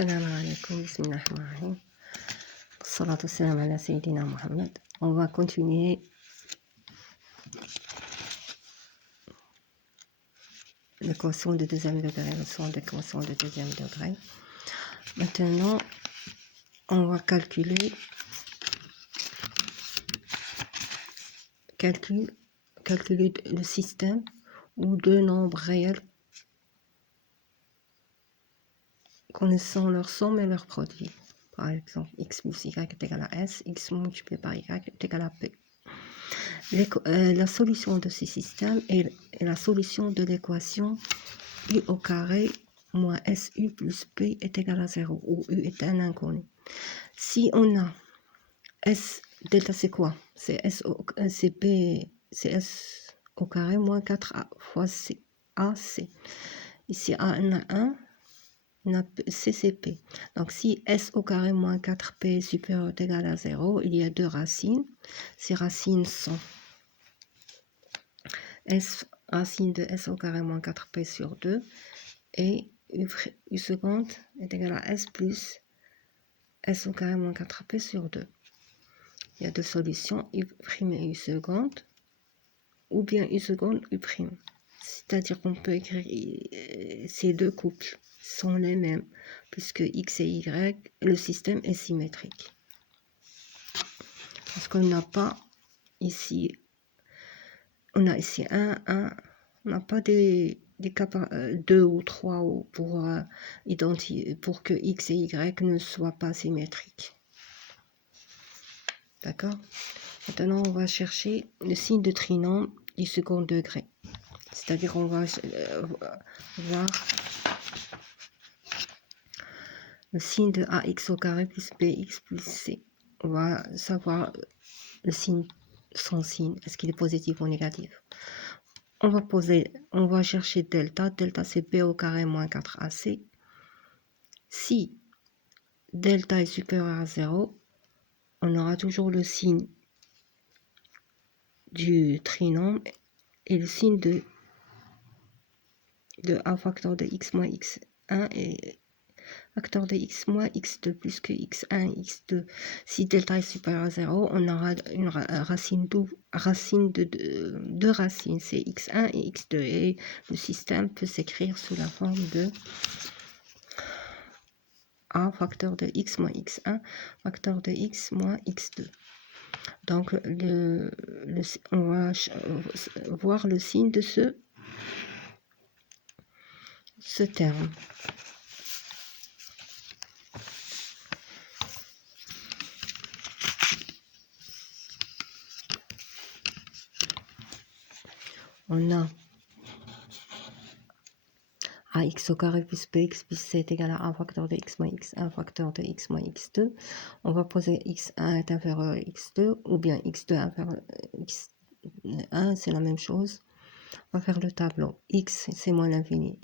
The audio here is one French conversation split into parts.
Salam alaikum, bismillahirrahmanirrahim. Salatu salam ala Sayyidina Muhammad. On va continuer l'équation de deuxième degré, leçon d'équation de deuxième degré. Maintenant, on va calculer le système où deux nombres réels connaissant leur somme et leur produit. Par exemple, x plus y est égal à s, x multiplié par y est égal à p. La solution de ce système est la solution de l'équation u au carré moins su plus p est égal à 0, où u est un inconnu. Si on a s, delta c'est quoi? C'est s au carré moins 4a fois c, a, c. Ici a on a 1, on a c c'est p. Donc si s au carré moins 4p est supérieur ou égal à 0, il y a deux racines. Ces racines sont s racine de s au carré moins 4p sur 2 et u seconde est égal à s plus s au carré moins 4p sur 2. Il y a deux solutions, u' et u seconde, ou bien u seconde, u'. C'est-à-dire qu'on peut écrire ces deux couples sont les mêmes, puisque x et y, le système est symétrique. Parce qu'on n'a pas ici, on a ici 1, on n'a pas des cas 2 ou 3 pour que x et y ne soient pas symétriques. D'accord? Maintenant, on va chercher le signe de trinôme du second degré. C'est-à-dire, on va voir le signe de ax au carré plus bx plus c. On va savoir le signe, son signe, est-ce qu'il est positif ou négatif. On va chercher delta. Delta, c'est b au carré moins 4ac. Si delta est supérieur à 0, on aura toujours le signe du trinôme et le signe de a facteur de x moins x1 et facteur de x moins x2 plus que x1 et x2. Si delta est supérieur à 0, on aura une racine de deux racines, c'est x1 et x2. Et le système peut s'écrire sous la forme de a facteur de x moins x1, facteur de x moins x2. Donc, on va voir le signe de ce terme. On a ax au carré plus bx plus c est égal à 1 facteur de x moins x1 facteur de x moins x2. On va poser x1 est inférieur à x2 ou bien x2 inférieur à x1, c'est la même chose. On va faire le tableau. X c'est moins l'infini.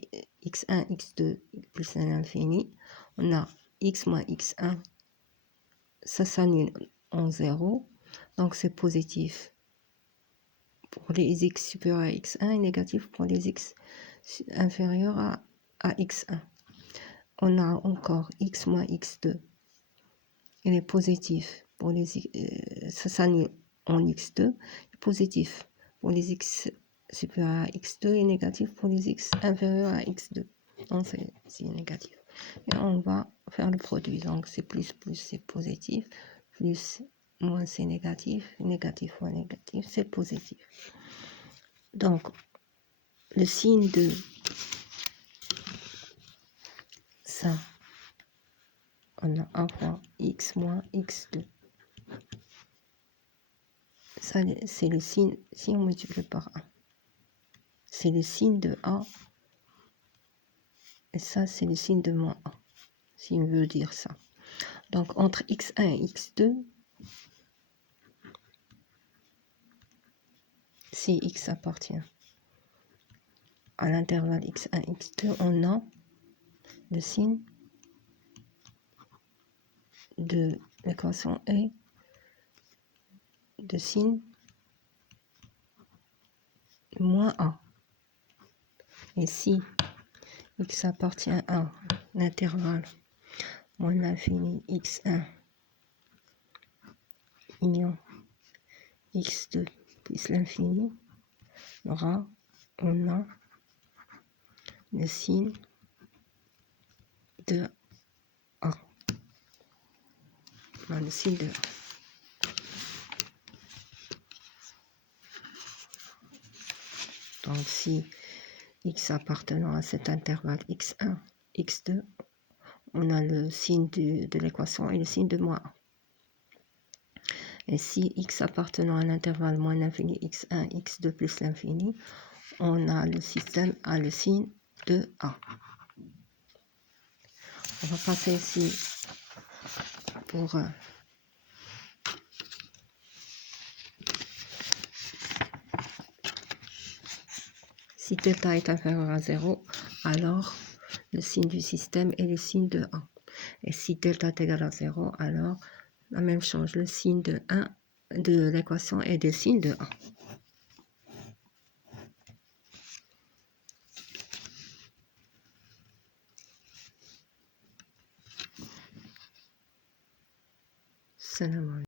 x1, x2 plus l'infini. On a x moins x1. Ça s'annule en 0. Donc c'est positif pour les x supérieurs à x1 et négatif pour les x inférieurs à x1. On a encore x moins x2. Il est positif pour les ça s'annule en x2. Positif pour les x supérieurs à x2 et négatif pour les x inférieurs à x2. Donc c'est négatif. Et on va faire le produit. Donc c'est plus c'est positif, plus moins c'est négatif, négatif fois négatif c'est positif. Donc le signe de ça, on a 1 fois x moins x2. Ça, c'est le signe, si on multiplie par 1. C'est le signe de A. Et ça, c'est le signe de moins A. Si on veut dire ça. Donc, entre x1 et x2, si x appartient à l'intervalle x1 et x2, on a le signe de l'équation est de signe moins A. Et si x appartient à l'intervalle moins l'infini x1 union x2 plus l'infini, on a le signe de A. On a le signe de A. Donc si x appartenant à cet intervalle x1, x2, on a le signe de l'équation et le signe de moins 1. Et si x appartenant à l'intervalle moins l'infini x1, x2 plus l'infini, on a le système à le signe de A. On va passer ici pour si θ est inférieur à 0, alors le signe du système est le signe de A. Et si θ est égal à 0, alors la même chose, le signe de 1 de l'équation est le signe de A. Salam alaikum.